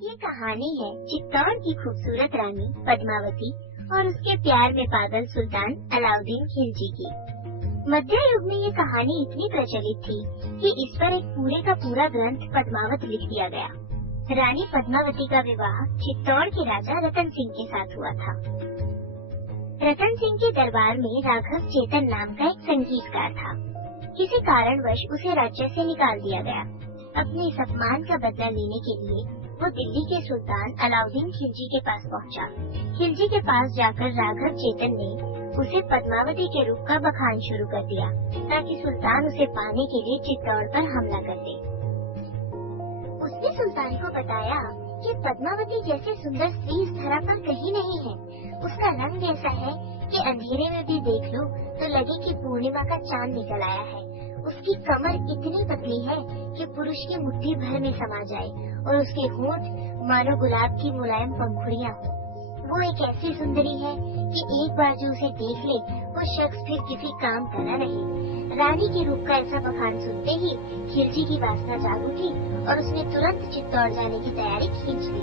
ये कहानी है चित्तौड़ की खूबसूरत रानी पद्मावती और उसके प्यार में पागल सुल्तान अलाउद्दीन खिलजी की। मध्य युग में ये कहानी इतनी प्रचलित थी कि इस पर एक पूरे का पूरा ग्रंथ पद्मावत लिख दिया गया। रानी पद्मावती का विवाह चित्तौड़ के राजा रतन सिंह के साथ हुआ था। रतन सिंह के दरबार में राघव चेतन नाम का एक संगीतकार था। किसी कारणवश उसे राज्य से निकाल दिया गया। अपने इस अपमान का बदला लेने के लिए वो दिल्ली के सुल्तान अलाउद्दीन खिलजी के पास पहुंचा। खिलजी के पास जाकर राघव चेतन ने उसे पद्मावती के रूप का बखान शुरू कर दिया ताकि सुल्तान उसे पाने के लिए चित्तौड़ पर हमला कर दे। उसने सुल्तान को बताया कि पद्मावती जैसी सुंदर स्त्री इस धरा पर कहीं नहीं है। उसका रंग ऐसा है कि अंधेरे में भी देख लो तो लगे कि पूर्णिमा का चांद निकल आया है। उसकी कमर इतनी पतली है कि पुरुष की मुट्ठी भर में समा जाए और उसके होंठ मानो गुलाब की मुलायम पंखुड़ियां हो। वो एक ऐसी सुंदरी है कि एक बार जो उसे देख ले वो शख्स फिर किसी काम का न रहे। रानी के रूप का ऐसा बखान सुनते ही खिलजी की वासना जाग उठी और उसने तुरंत चित्तौड़ जाने की तैयारी खींच ली।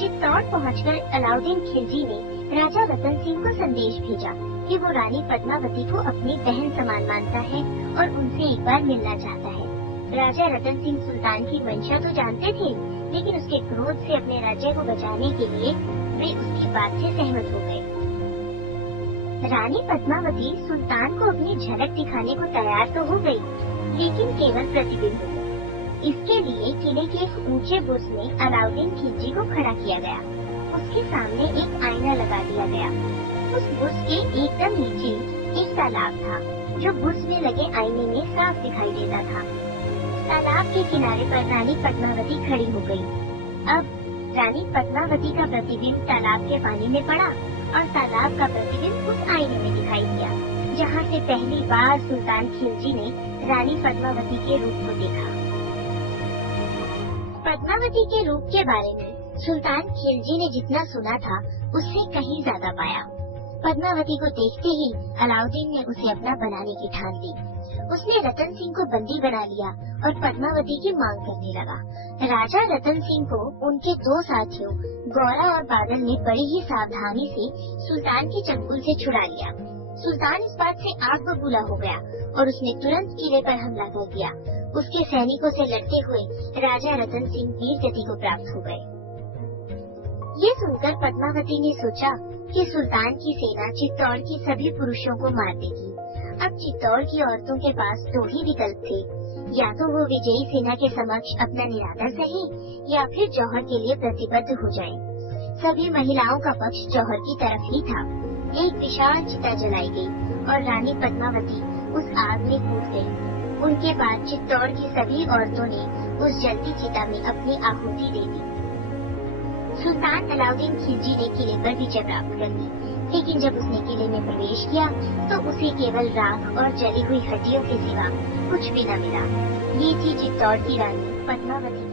चित्तौड़ पहुंचकर अलाउद्दीन खिलजी ने राजा रतन सिंह को संदेश भेजा कि वो रानी पद्मावती को अपनी बहन समान मानता है और उनसे एक बार मिलना चाहता है। राजा रतन सिंह सुल्तान की मंशा तो जानते थे, लेकिन उसके क्रोध से अपने राज्य को बचाने के लिए वे उसकी बात से सहमत हो गए। रानी पद्मावती सुल्तान को अपनी झलक दिखाने को तैयार तो हो गई, लेकिन केवल प्रतिबिंब। इसके लिए किले के एक ऊंचे बुर्ज में अलाउद्दीन खिलजी को खड़ा किया गया। उसके सामने एक आईना लगा दिया गया। उस बुर्ज के एकदम नीचे एक तालाब था, जो बुर्ज में लगे आईने में साफ दिखाई देता था। तालाब के किनारे पर रानी पद्मावती खड़ी हो गई। अब रानी पद्मावती का प्रतिबिंब तालाब के पानी में पड़ा और तालाब का प्रतिबिंब उस आईने में दिखाई दिया, जहाँ से पहली बार सुल्तान खिलजी ने रानी पद्मावती के रूप को देखा। पद्मावती के रूप के बारे में सुल्तान खिलजी ने जितना सुना था उससे कहीं ज्यादा पाया। पद्मावती को देखते ही अलाउद्दीन ने उसे अपना बनाने की ठान ली। उसने रतन सिंह को बंदी बना लिया और पद्मावती की मांग करने लगा। राजा रतन सिंह को उनके दो साथियों गौरा और बादल ने बड़ी ही सावधानी से सुल्तान के चंगुल से छुड़ा लिया। सुल्तान इस बात से आग बबूला हो गया और उसने तुरंत किले पर हमला कर दिया। उसके सैनिकों से लड़ते हुए राजा रतन सिंह वीर गति को प्राप्त हो गए। ये सुनकर पद्मावती ने सोचा कि सुल्तान की सेना चित्तौड़ की सभी पुरुषों को मार देगी। अब चित्तौड़ की औरतों के पास दो ही विकल्प थे, या तो वो विजयी सेना के समक्ष अपना निरादर सहे या फिर जौहर के लिए प्रतिबद्ध हो जाएं। सभी महिलाओं का पक्ष जौहर की तरफ ही था। एक विशाल चिता जलाई गई और रानी पद्मावती उस आग में कूद गई। उनके बाद चित्तौड़ की सभी औरतों ने उस जलती चिता में अपनी आहुति दे दी। सुल्तान अलाउद्दीन खिलजी ने किले पर विजय प्राप्त कर ली, लेकिन जब उसने किले में प्रवेश किया तो उसे केवल राख और जली हुई हड्डियों के सिवा कुछ भी न मिला। ये थी चित्तौड़ की रानी पद्मावती।